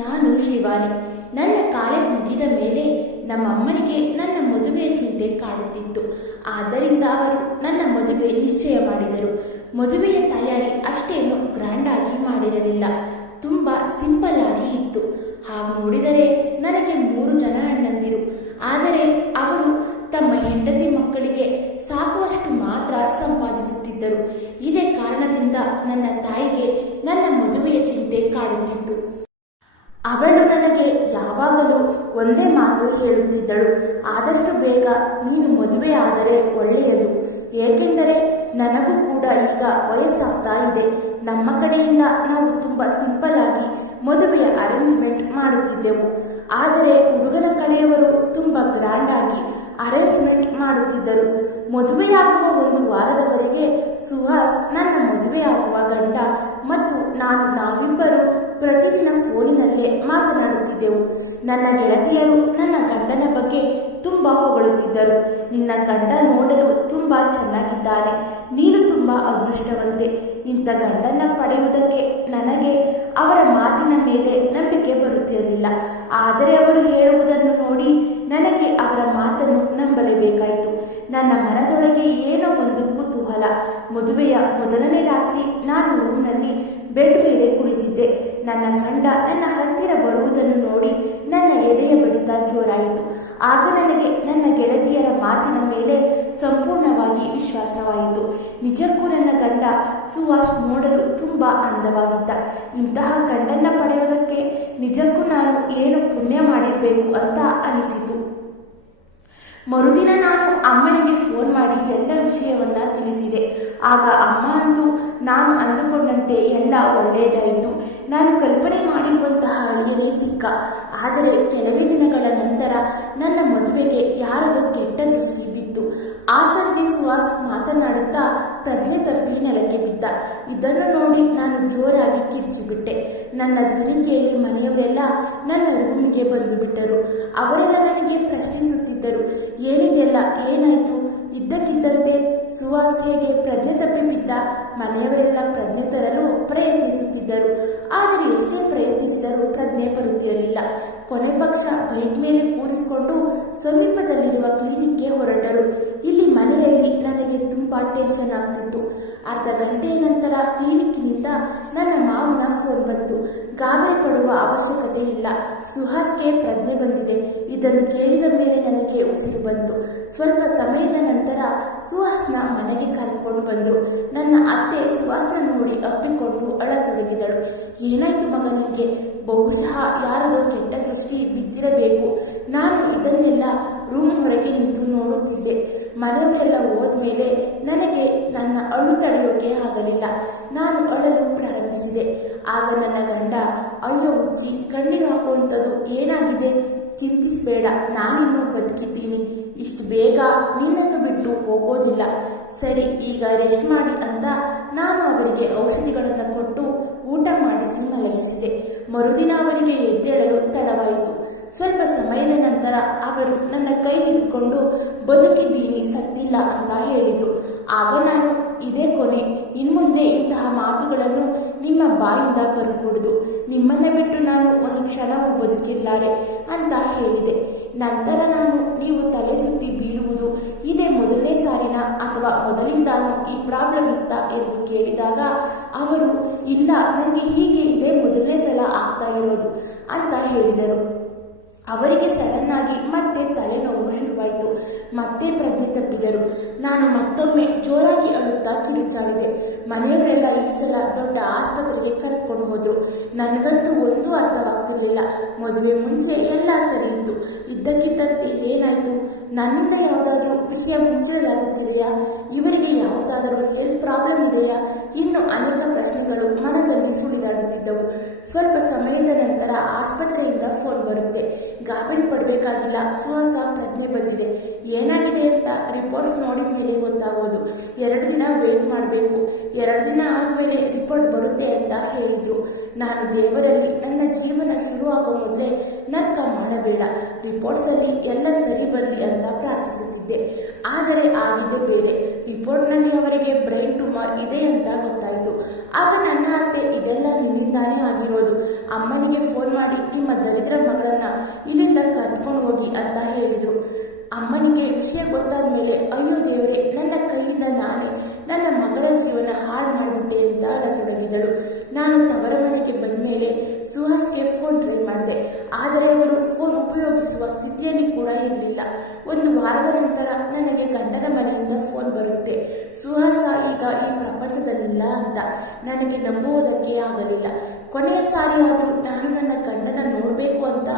ನಾನು ಶಿವಾನಿ. ನನ್ನ ಕಾಲೇಜ್ ಮುಗಿದ ಮೇಲೆ ನಮ್ಮ ಅಮ್ಮನಿಗೆ ನನ್ನ ಮದುವೆಯ ಚಿಂತೆ ಕಾಡುತ್ತಿತ್ತು. ಆದ್ದರಿಂದ ಅವರು ನನ್ನ ಮದುವೆ ನಿಶ್ಚಯ ಮಾಡಿದರು. ಮದುವೆಯ ತಯಾರಿ ಅಷ್ಟೇನು ಗ್ರ್ಯಾಂಡ್ ಆಗಿ ಮಾಡಿರಲಿಲ್ಲ, ತುಂಬ ಸಿಂಪಲ್ ಆಗಿ ಇತ್ತು. ಹಾಗೆ ನೋಡಿದರೆ ನನಗೆ 3 ಜನ ಅಣ್ಣಂದಿರು. ಆದರೆ ಅವರು ತಮ್ಮ ಹೆಂಡತಿ ಮಕ್ಕಳಿಗೆ ಸಾಕುವಷ್ಟು ಮಾತ್ರ ಸಂಪಾದಿಸುತ್ತಿದ್ದರು. ಇದೇ ಕಾರಣದಿಂದ ನನ್ನ ತಾಯಿಗೆ ನನ್ನ ಮದುವೆಯ ಚಿಂತೆ ಕಾಡುತ್ತಿತ್ತು. ಅವಳು ನನಗೆ ಯಾವಾಗಲೂ ಒಂದೇ ಮಾತು ಹೇಳುತ್ತಿದ್ದಳು, ಆದಷ್ಟು ಬೇಗ ನೀನು ಮದುವೆ ಆದರೆ ಒಳ್ಳೆಯದು. ಏಕೆಂದರೆ ನನಗೂ ಕೂಡ ಈಗ ವಯಸ್ಸಾಗ್ತಾ ಇದೆ. ನಮ್ಮ ಕಡೆಯಿಂದ ನಾವು ತುಂಬ ಸಿಂಪಲ್ ಆಗಿ ಮದುವೆಯ ಅರೇಂಜ್ಮೆಂಟ್ ಮಾಡುತ್ತಿದ್ದೆವು. ಆದರೆ ಹುಡುಗನ ಕಡೆಯವರು ತುಂಬ ಗ್ರ್ಯಾಂಡ್ ಆಗಿ ಅರೇಂಜ್ಮೆಂಟ್ ಮಾಡುತ್ತಿದ್ದರು. ಮದುವೆಯಾಗುವ 1 ವಾರದವರೆಗೆ ಸುಹಾಸ್ ನನ್ನ ಮದುವೆಯಾಗುವ ಗಂಡ ಮತ್ತು ನಾವಿಬ್ಬರು ಪ್ರತಿದಿನ ಫೋನಿನಲ್ಲೇ ಮಾತನಾಡುತ್ತಿದ್ದೆವು. ನನ್ನ ಗೆಳತಿಯರು ನನ್ನ ಗಂಡನ ಬಗ್ಗೆ ತುಂಬ ಹೊಗಳುತ್ತಿದ್ದರು. ನಿನ್ನ ಗಂಡ ನೋಡಲು ತುಂಬ ಚೆನ್ನಾಗಿದ್ದಾನೆ, ನೀನು ತುಂಬ ಅದೃಷ್ಟವಂತೆ. ಇಂಥ ಗಂಡನ ಪಡೆಯುವುದಕ್ಕೆ ನನಗೆ ಅವರ ಮಾತಿನ ಮೇಲೆ ನಂಬಿಕೆ ಬರುತ್ತಿರಲಿಲ್ಲ. ಆದರೆ ಅವರು ಹೇಳುವುದನ್ನು ನೋಡಿ ನನಗೆ ಅವರ ಮಾತನ್ನು ನಂಬಲೇಬೇಕಾಯಿತು. ನನ್ನ ಮನದೊಳಗೆ ಏನೋ ಒಂದು ಕುತೂಹಲ. ಮದುವೆಯ ಮೊದಲನೇ ರಾತ್ರಿ ನಾನು ರೂಮ್ನಲ್ಲಿ ಬೆಡ್ ಮೇಲೆ ಕುಳಿತಿದ್ದೆ. ನನ್ನ ಗಂಡ ನನ್ನ ಹತ್ತಿರ ಬರುವುದನ್ನು ನೋಡಿ ನನ್ನ ಎದೆಯ ಬಡಿತ ಜೋರಾಯಿತು. ಆಗ ನನಗೆ ನನ್ನ ಗೆಳತಿಯರ ಮಾತಿನ ಮೇಲೆ ಸಂಪೂರ್ಣವಾಗಿ ವಿಶ್ವಾಸವಾಯಿತು. ನಿಜಕ್ಕೂ ನನ್ನ ಗಂಡ ಸುಹಾಸ್ ನೋಡಲು ತುಂಬ ಅಂದವಾಗಿದ್ದ. ಇಂತಹ ಗಂಡನ್ನ ಪಡೆಯೋದಕ್ಕೆ ನಿಜಕ್ಕೂ ನಾನು ಏನು ಪುಣ್ಯ ಮಾಡಿರಬೇಕು ಅಂತ ಅನಿಸಿತು. ಮರುದಿನ ನಾನು ಅಮ್ಮನಿಗೆ ಫೋನ್ ಮಾಡಿ ಎಲ್ಲ ವಿಷಯವನ್ನ ತಿಳಿಸಿದೆ. ಆಗ ಅಮ್ಮ ಅಂತೂ ನಾನು ಅಂದುಕೊಂಡಂತೆ ಎಲ್ಲ ಒಳ್ಳೆಯದಾಯಿತು. ನಾನು ಕಲ್ಪನೆ ಮಾಡಿರುವಂತಹ ಅಳಿಯನೇ ಸಿಕ್ಕ. ಆದರೆ ಕೆಲವೇ ದಿನಗಳ ನಂತರ ನನ್ನ ಮದುವೆಗೆ ಯಾರದೋ ಕೆಟ್ಟ ದೃಷ್ಟಿ ಬಿತ್ತು. ಆ ಸಂಜೆ ಸುಹಾಸ್ ಮಾತನಾಡುತ್ತಾ ಪ್ರಜ್ಞೆ ತಪ್ಪಿ ನೆಲಕ್ಕೆ ಬಿದ್ದ. ಇದನ್ನು ನೋಡಿ ನಾನು ಜೋರಾಗಿ ಕಿರ್ಚಿಬಿಟ್ಟೆ. ನನ್ನ ಧ್ವನಿ ಕೇಳಿ ಮನೆಯವರೆಲ್ಲ ನನ್ನ ರೂಮಿಗೆ ಬಂದು ಬಿಟ್ಟರು. ಅವರೆಲ್ಲ ನನಗೆ ಪ್ರಶ್ನಿಸುತ್ತಿದ್ದರು, ಏನಿದೆಲ್ಲ, ಏನಾಯಿತು? ಇದ್ದಕ್ಕಿದ್ದಂತೆ ಸುಹಾಸ್ ಹೇಗೆ ಪ್ರಜ್ಞೆ ತಪ್ಪಿ ಬಿದ್ದ? ಮನೆಯವರೆಲ್ಲ ಪ್ರಜ್ಞೆ ತರಲು ಪ್ರಯತ್ನಿಸುತ್ತಿದ್ದರು. ಆದರೆ ಎಷ್ಟೇ ಪ್ರಯತ್ನಿಸಿದರೂ ಪ್ರಜ್ಞೆ ಬರುತ್ತಿರಲಿಲ್ಲ. ಕೊನೆ ಪಕ್ಷ ಬೈಕ್ ಮೇಲೆ ಕೂರಿಸಿಕೊಂಡು ಸಮೀಪದಲ್ಲಿರುವ ಕ್ಲಿನಿಕ್ಗೆ ಹೊರಟರು. ಇಲ್ಲಿ ಮನೆಯಲ್ಲಿ ನನಗೆ ತುಂಬ ಟೆನ್ಷನ್ ಆಗ್ತಿತ್ತು. ಅರ್ಧ ಗಂಟೆಯ ನಂತರ ಕ್ಲಿನಿಕ್ನಿಂದ ನನ್ನ ಮಾವನ ಫೋನ್ ಬಂತು. ಗಾಬರಿ ಪಡುವ ಅವಶ್ಯಕತೆ ಇಲ್ಲ, ಸುಹಾಸ್ಗೆ ಪ್ರಜ್ಞೆ ಬಂದಿದೆ. ಇದನ್ನು ಕೇಳಿದ ಮೇಲೆ ನನಗೆ ಉಸಿರು ಬಂತು. ಸ್ವಲ್ಪ ಸಮಯದ ನಂತರ ಸುಹಾಸ್ನ ಮನೆಗೆ ಕರೆದುಕೊಂಡು ಬಂದರು. ನನ್ನ ಅತ್ತೆ ಸುಹಾಸ್ನ ನೋಡಿ ಅಪ್ಪಿಕೊಂಡು ಅಳತೊಡಗಿದಳು. ಏನಾಯ್ತು ಮಗನಿಗೆ? ಬಹುಶಃ ಯಾರದೋ ಕೆಟ್ಟ ದೃಷ್ಟಿ ಬಿದ್ದಿರಬೇಕು. ನಾನು ಇದನ್ನೆಲ್ಲ ರೂಮ್ ಹೊರಗೆ ನಿಂತು ನೋಡುತ್ತಿದ್ದೆ. ಮನೆಯವರೆಲ್ಲ ಹೋದ್ಮೇಲೆ ನನಗೆ ನನ್ನ ಅಳು ತಡೆಯೋಕೆ ಆಗಲಿಲ್ಲ. ನಾನು ಅಳಲು ಪ್ರಾರಂಭಿಸಿದೆ. ಆಗ ನನ್ನ ಗಂಡ, ಅಯ್ಯೋ ಹುಚ್ಚಿ, ಕಣ್ಣಿಗೆ ಹಾಕುವಂಥದ್ದು ಏನಾಗಿದೆ? ಚಿಂತಿಸಬೇಡ, ನಾನಿನ್ನೂ ಬದುಕಿದ್ದೀನಿ. ಇಷ್ಟು ಬೇಗ ನಿನ್ನನ್ನು ಬಿಟ್ಟು ಹೋಗೋದಿಲ್ಲ. ಸರಿ, ಈಗ ರೆಸ್ಟ್ ಮಾಡಿ ಅಂತ ನಾನು ಅವರಿಗೆ ಔಷಧಿಗಳನ್ನು ಕೊಟ್ಟು ಊಟ ಮಾಡಿಸಿ ಮಲಗಿಸಿದೆ. ಮರುದಿನ ಅವರಿಗೆ ಎದ್ದೇಳಲು ತಡವಾಯಿತು. ಸ್ವಲ್ಪ ಸಮಯದ ನಂತರ ಅವರು ನನ್ನ ಕೈ ಹಿಡಿದುಕೊಂಡು ಬದುಕಿದ್ದೀನಿ, ಸತ್ತಿಲ್ಲ ಅಂತ ಹೇಳಿದರು. ಆಗ ನಾನು, ಇದೇ ಕೊನೆ, ಇನ್ಮುಂದೆ ಇಂತಹ ಮಾತುಗಳನ್ನು ನಿಮ್ಮ ಬಾಯಿಂದ ಬರಕೂಡದು. ನಿಮ್ಮನ್ನ ಬಿಟ್ಟು ನಾನು ಒಂದು ಕ್ಷಣವೂ ಬದುಕಿರಲಾರೆ ಅಂತ ಹೇಳಿದೆ. ನಂತರ ನಾನು, ನೀವು ತಲೆ ಸುತ್ತಿ ಬೀಳುವುದು ಇದೇ ಮೊದಲನೇ ಸಾರಿನ ಅಥವಾ ಮೊದಲಿಂದಾನು ಈ ಪ್ರಾಬ್ಲಮ್ ಇತ್ತ ಎಂದು ಕೇಳಿದಾಗ ಅವರು, ಇಲ್ಲ, ನನಗೆ ಹೀಗೆ ಇದೇ ಮೊದಲನೇ ಸಲ ಆಗ್ತಾ ಇರೋದು ಅಂತ ಹೇಳಿದರು. ಅವರಿಗೆ ಸಡನ್ ಆಗಿ ಮತ್ತೆ ತಲೆನೋವು ಶುರುವಾಯಿತು. ಮತ್ತೆ ಪ್ರಜ್ಞೆ ತಪ್ಪಿದರು. ನಾನು ಮತ್ತೊಮ್ಮೆ ಜೋರಾಗಿ ಅಳುತ್ತಾ ಕಿರುಚಾಡಿದೆ. ಮನೆಯವರೆಲ್ಲ ಈ ಸಲ ದೊಡ್ಡ ಆಸ್ಪತ್ರೆಗೆ ಕರೆದುಕೊಂಡು ಹೋದರು. ನನಗಂತೂ ಒಂದೂ ಅರ್ಥವಾಗ್ತಿರ್ಲಿಲ್ಲ. ಮದುವೆ ಮುಂಚೆ ಎಲ್ಲ ಸರಿ ಇತ್ತು. ಇದ್ದಕ್ಕಿದ್ದಂತೆ ಏನಾಯಿತು? ನನ್ನಿಂದ ಯಾವುದಾದ್ರೂ ವಿಷಯ ಮುಚ್ಚಿಡಲಾಗುತ್ತಿದೆಯಾ? ಇವರಿಗೆ ಯಾವುದಾದರೂ ಹೆಲ್ತ್ ಪ್ರಾಬ್ಲಮ್ ಇದೆಯಾ? ಇನ್ನು ಅನೇಕ ಪ್ರಶ್ನೆಗಳು ಮನದಲ್ಲಿ ಸುಳಿದಾಡುತ್ತಿದ್ದವು. ಸ್ವಲ್ಪ ಸಮಯದ ನಂತರ ಆಸ್ಪತ್ರೆಯಿಂದ ಫೋನ್ ಬರುತ್ತೆ. ಗಾಬರಿ ಪಡಬೇಕಾಗಿಲ್ಲ, ಸುಹಾಸ ಪ್ರಜ್ಞೆ ಬಂದಿದೆ. ಏನಾಗಿದೆ ಅಂತ ರಿಪೋರ್ಟ್ಸ್ ನೋಡಿದ ಮೇಲೆ ಗೊತ್ತಾಗೋದು. 2 ದಿನ ವೇಟ್ ಮಾಡಬೇಕು. 2 ದಿನ ಆದಮೇಲೆ ರಿಪೋರ್ಟ್ ಬರುತ್ತೆ ಅಂತ ಹೇಳಿದರು. ನಾನು ದೇವರಲ್ಲಿ ನನ್ನ ಜೀವನ ಶುರು ಆಗೋ ಮೊದಲೇ ನರ್ಕ ಮಾಡಬೇಡ, ರಿಪೋರ್ಟ್ಸಲ್ಲಿ ಎಲ್ಲ ಸರಿ ಬರಲಿ ಅಂತ ಪ್ರಾರ್ಥಿಸುತ್ತಿದ್ದೆ. ಆದರೆ ಆಗಿದ್ದೇ ಬೇರೆ. ರಿಪೋರ್ಟ್ನಲ್ಲಿ ಅವರಿಗೆ ಬ್ರೈನ್ ಟ್ಯೂಮರ್ ಇದೆ ಅಂತ ಗೊತ್ತಾಯಿತು. ಆಗ ನನ್ನ ಅತ್ತೆ, ಇದೆಲ್ಲ ನಿನ್ನಿಂದ ನಿನ್ನಿಂದಾನೇ ಆಗಿರೋದು. ಅಮ್ಮನಿಗೆ ಫೋನ್ ಮಾಡಿ ನಿಮ್ಮ ದರಿದ್ರ ಮಗಳನ್ನ ಇಲ್ಲಿಂದ ಕರ್ಕೊಂಡು ಹೋಗಿ ಅಂತ ಹೇಳಿದರು. ಅಮ್ಮನಿಗೆ ವಿಷಯ ಗೊತ್ತಾದ ಮೇಲೆ ಅಯ್ಯೋ ದೇವರೇ, ನನ್ನ ಕೈಯಿಂದ ನಾನೇ ನನ್ನ ಮಗಳ ಜೀವನ ಹಾಳು ಮಾಡಿಬಿಟ್ಟೆ ಅಂತ ಅಳತೊಡಗಿದಳು. ನಾನು ತವರ ಮನೆಗೆ ಬಂದ ಮೇಲೆ ಸುಹಾಸ್ಗೆ ಫೋನ್ ಟ್ರೈ ಮಾಡಿದೆ. ಆದರೆ ಅವರು ಫೋನ್ ಉಪಯೋಗಿಸುವ ಸ್ಥಿತಿಯಲ್ಲಿ ಕೂಡ ಇರಲಿಲ್ಲ. ಒಂದು ವಾರದ ನಂತರ ನನಗೆ ಗಂಡನ ಮನೆಯಿಂದ ಫೋನ್ ಬರುತ್ತೆ, ಸುಹಾಸ ಈಗ ಈ ಪ್ರಪಂಚದಲ್ಲಿಲ್ಲ ಅಂತ. ನನಗೆ ನಂಬುವುದಕ್ಕೆ ಆಗಲಿಲ್ಲ. ಕೊನೆಯ ಸಾರಿ ಆದರೂ ನಾನು ನನ್ನ ಗಂಡನ ನೋಡಬೇಕು ಅಂತ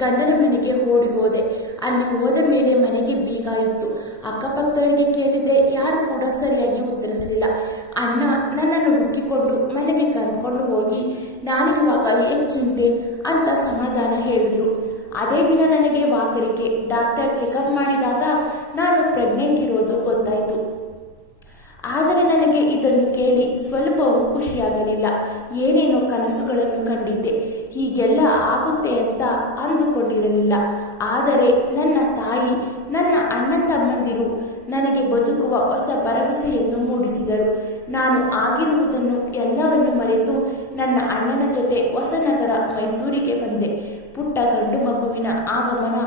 ಗಂಡನ ಮನೆಗೆ ಓಡಿ ಹೋದೆ. ಅಲ್ಲಿ ಹೋದ ಮೇಲೆ ಮನೆಗೆ ಬೀಗ ಇತ್ತು. ಅಕ್ಕಪಕ್ಕದವರಿಗೆ ಕೇಳಿದರೆ ಯಾರು ಕೂಡ ಸರಿಯಾಗಿ ಉತ್ತರಿಸಲಿಲ್ಲ. ಅಣ್ಣ ನನ್ನನ್ನು ಹುಡುಕಿಕೊಂಡು ಮನೆಗೆ ಕರೆದುಕೊಂಡು ಹೋಗಿ ನಾನಿರುವಾಗ ಏಕೆ ಚಿಂತೆ ಅಂತ ಸಮಾಧಾನ ಹೇಳಿದ್ರು. ಅದೇ ದಿನ ನನಗೆ ವಾಕರಿಕೆ. ಡಾಕ್ಟರ್ ಚೆಕಪ್ ಮಾಡಿದಾಗ ನಾನು ಪ್ರೆಗ್ನೆಂಟ್ ಇರೋದು ಗೊತ್ತಾಯಿತು. ಆದರೆ ನನಗೆ ಇದನ್ನು ಕೇಳಿ ಸ್ವಲ್ಪವೂ ಖುಷಿಯಾಗಲಿಲ್ಲ. ಏನೇನೋ ಕನಸುಗಳನ್ನು ಕಂಡಿದ್ದೆ. ಹೀಗೆಲ್ಲ ಆಗುತ್ತೆ ಅಂತ ಅಂದುಕೊಂಡಿರಲಿಲ್ಲ. ಆದರೆ ನನ್ನ ತಾಯಿ, ನನ್ನ ಅಣ್ಣ ತಮ್ಮಂದಿರು ನನಗೆ ಬದುಕುವ ಹೊಸ ಭರವಸೆಯನ್ನು ಮೂಡಿಸಿದರು. ನಾನು ಆಗಿರುವುದನ್ನು ಎಲ್ಲವನ್ನು ಮರೆತು ನನ್ನ ಅಣ್ಣನ ಜೊತೆ ಹೊಸನಗರ ಮೈಸೂರಿಗೆ ಬಂದೆ. ಪುಟ್ಟ ಗಂಡು ಮಗುವಿನ ಆಗಮನ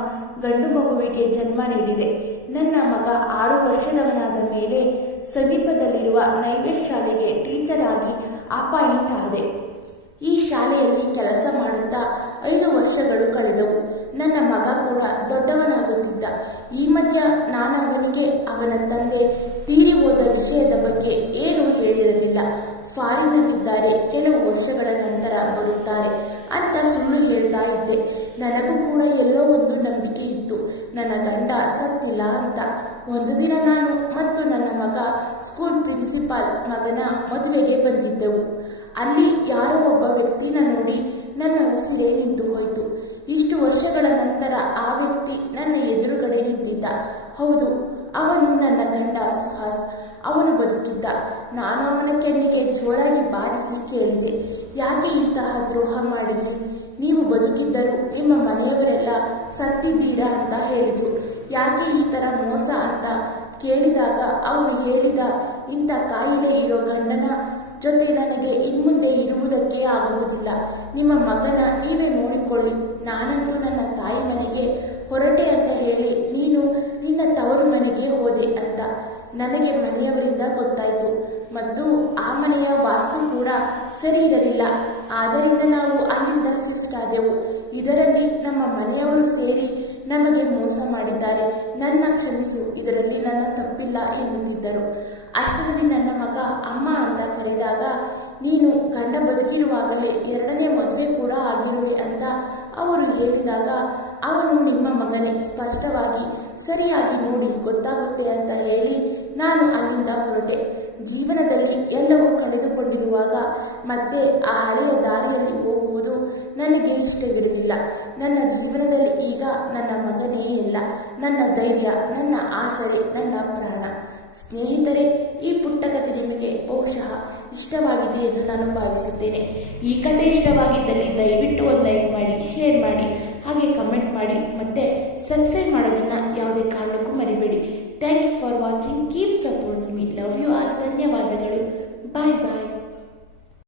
ಗಂಡು ಮಗುವಿಗೆ ಜನ್ಮ ನೀಡಿದೆ. ನನ್ನ ಮಗ 6 ವರ್ಷದವನಾದ ಮೇಲೆ ಸಮೀಪದಲ್ಲಿರುವ ನೈವೇಟ್ ಶಾಲೆಗೆ ಟೀಚರ್ ಆಗಿ ಅಪಾಯಿಂಟ್ ಆದೆ. ಈ ಶಾಲೆಯಲ್ಲಿ ಕೆಲಸ ಮಾಡುತ್ತಾ 5 ವರ್ಷಗಳು ಕಳೆದವು. ನನ್ನ ಮಗ ಕೂಡ ದೊಡ್ಡವನಾಗುತ್ತಿದ್ದ. ಈ ಮಧ್ಯ ನಾನು ಅವನಿಗೆ ಅವನ ತಂದೆ ತೀರಿ ಹೋದ ವಿಷಯದ ಬಗ್ಗೆ ಏನೂ ಹೇಳಿರಲಿಲ್ಲ. ಫಾರಿನ್ನಲ್ಲಿದ್ದಾರೆ, ಕೆಲವು ವರ್ಷಗಳ ನಂತರ ಬರುತ್ತಾರೆ ಅಂತ ಸುಳ್ಳು ಹೇಳ್ತಾ ಇದ್ದೆ. ನನಗೂ ಕೂಡ ಎಲ್ಲೋ ಒಂದು ನಂಬಿಕೆ ಇತ್ತು, ನನ್ನ ಗಂಡ ಸತ್ತಿಲ್ಲ ಅಂತ. ಒಂದು ದಿನ ನಾನು ಮತ್ತು ನನ್ನ ಮಗ ಸ್ಕೂಲ್ ಪ್ರಿನ್ಸಿಪಾಲ್ ಮಗನ ಮದುವೆಗೆ ಬಂದಿದ್ದೆವು. ಅಲ್ಲಿ ಯಾರೋ ಒಬ್ಬ ವ್ಯಕ್ತಿನ ನೋಡಿ ನನ್ನ ಉಸಿರೇ ನಿಂತು ಹೋಯಿತು. ಇಷ್ಟು ವರ್ಷಗಳ ನಂತರ ಆ ವ್ಯಕ್ತಿ ನನ್ನ ಎದುರುಗಡೆ ನಿಂತಿದ್ದ. ಹೌದು, ಅವನು ನನ್ನ ಗಂಡ ಸುಹಾಸ್. ಅವನು ಬದುಕಿದ್ದ. ನಾನು ಅವನ ಕೆನ್ನಿಗೆ ಜೋರಾಗಿ ಬಾರಿಸಿ ಕೇಳಿದೆ, ಯಾಕೆ ಇಂತಹ ದ್ರೋಹ ಮಾಡಿದ್ರಿ? ನೀವು ಬದುಕಿದ್ದರೂ ನಿಮ್ಮ ಮನೆಯವರೆಲ್ಲ ಸತ್ತಿದ್ದೀರಾ ಅಂತ ಹೇಳಿದ್ರು. ಯಾಕೆ ಈ ಥರ ಮೋಸ ಅಂತ ಕೇಳಿದಾಗ ಅವನು ಹೇಳಿದ, ಇಂಥ ಕಾಯಿಲೆ ಇರೋ ಗಂಡನ ಜೊತೆ ನನಗೆ ಇನ್ಮುಂದೆ ಇರುವುದಕ್ಕೆ ಆಗುವುದಿಲ್ಲ. ನಿಮ್ಮ ಮಗನ ನೀವೇ ನೋಡಿಕೊಳ್ಳಿ. ನಾನಂತೂ ನನ್ನ ತಾಯಿ ಮನೆಗೆ ಹೊರಟೆ ಅಂತ ಹೇಳಿ ನೀನು ನಿನ್ನ ತವರು ಮನೆಗೆ ಹೋದೆ ಅಂತ ನನಗೆ ಮನೆಯವರಿಂದ ಗೊತ್ತಾಯಿತು. ಮತ್ತು ಆ ಮನೆಯ ವಾಸ್ತು ಕೂಡ ಸರಿ ಇರಲಿಲ್ಲ. ಆದ್ದರಿಂದ ನಾವು ಅಲ್ಲಿಂದ ಶಿಫ್ಟ್ ಆದೆವು. ಇದರಲ್ಲಿ ನಮ್ಮ ಮನೆಯವರು ಸೇರಿ ನಮಗೆ ಮೋಸ ಮಾಡಿದ್ದಾರೆ. ನನ್ನ ಕ್ಷಮಿಸು, ಇದರಲ್ಲಿ ನನ್ನ ತಪ್ಪಿಲ್ಲ ಎನ್ನುತ್ತಿದ್ದರು. ಅಷ್ಟರಲ್ಲಿ ನನ್ನ ಮಗ ಅಮ್ಮ ಅಂತ ಕರೆದಾಗ, ನೀನು ಗಂಡ ಬದುಕಿರುವಾಗಲೇ 2ನೇ ಮದುವೆ ಕೂಡ ಆಗಿರುವೆ ಅಂತ ಅವರು ಹೇಳಿದಾಗ, ಅವನು ನಿಮ್ಮ ಮಗನೇ, ಸ್ಪಷ್ಟವಾಗಿ ಸರಿಯಾಗಿ ನೋಡಿ ಗೊತ್ತಾಗುತ್ತೆ ಅಂತ ಹೇಳಿ ನಾನು ಅಲ್ಲಿಂದ ಹೊರಟೆ. ಜೀವನದಲ್ಲಿ ಎಲ್ಲವೂ ಕಳೆದುಕೊಂಡಿರುವಾಗ ಮತ್ತೆ ಆ ಹಳೆಯ ದಾರಿಯಲ್ಲಿ ಹೋಗುವುದು ನನಗೆ ಇಷ್ಟವಿರಲಿಲ್ಲ. ನನ್ನ ಜೀವನದಲ್ಲಿ ಈಗ ನನ್ನ ಮಗನೇ ಎಲ್ಲ, ನನ್ನ ಧೈರ್ಯ, ನನ್ನ ಆಸರೆ, ನನ್ನ ಪ್ರಾಣ. ಸ್ನೇಹಿತರೆ, ಈ ಪುಟ್ಟ ಕಥೆ ನಿಮಗೆ ಬಹುಶಃ ಇಷ್ಟವಾಗಿದೆ ಎಂದು ನಾನು ಭಾವಿಸುತ್ತೇನೆ. ಈ ಕಥೆ ಇಷ್ಟವಾಗಿದ್ದಲ್ಲಿ ದಯವಿಟ್ಟು ಒಂದು ಲೈಕ್ ಮಾಡಿ, ಶೇರ್ ಮಾಡಿ, ಹಾಗೆ ಕಮೆಂಟ್ ಮಾಡಿ, ಮತ್ತು ಸಬ್ಸ್ಕ್ರೈಬ್ ಮಾಡೋದನ್ನು ಯಾವುದೇ ಕಾರಣಕ್ಕೂ ಮರಿಬೇಡಿ. Thank you for watching. Keep support me. Love you all. ಧನ್ಯವಾದಗಳು. ಬಾಯ್ ಬಾಯ್.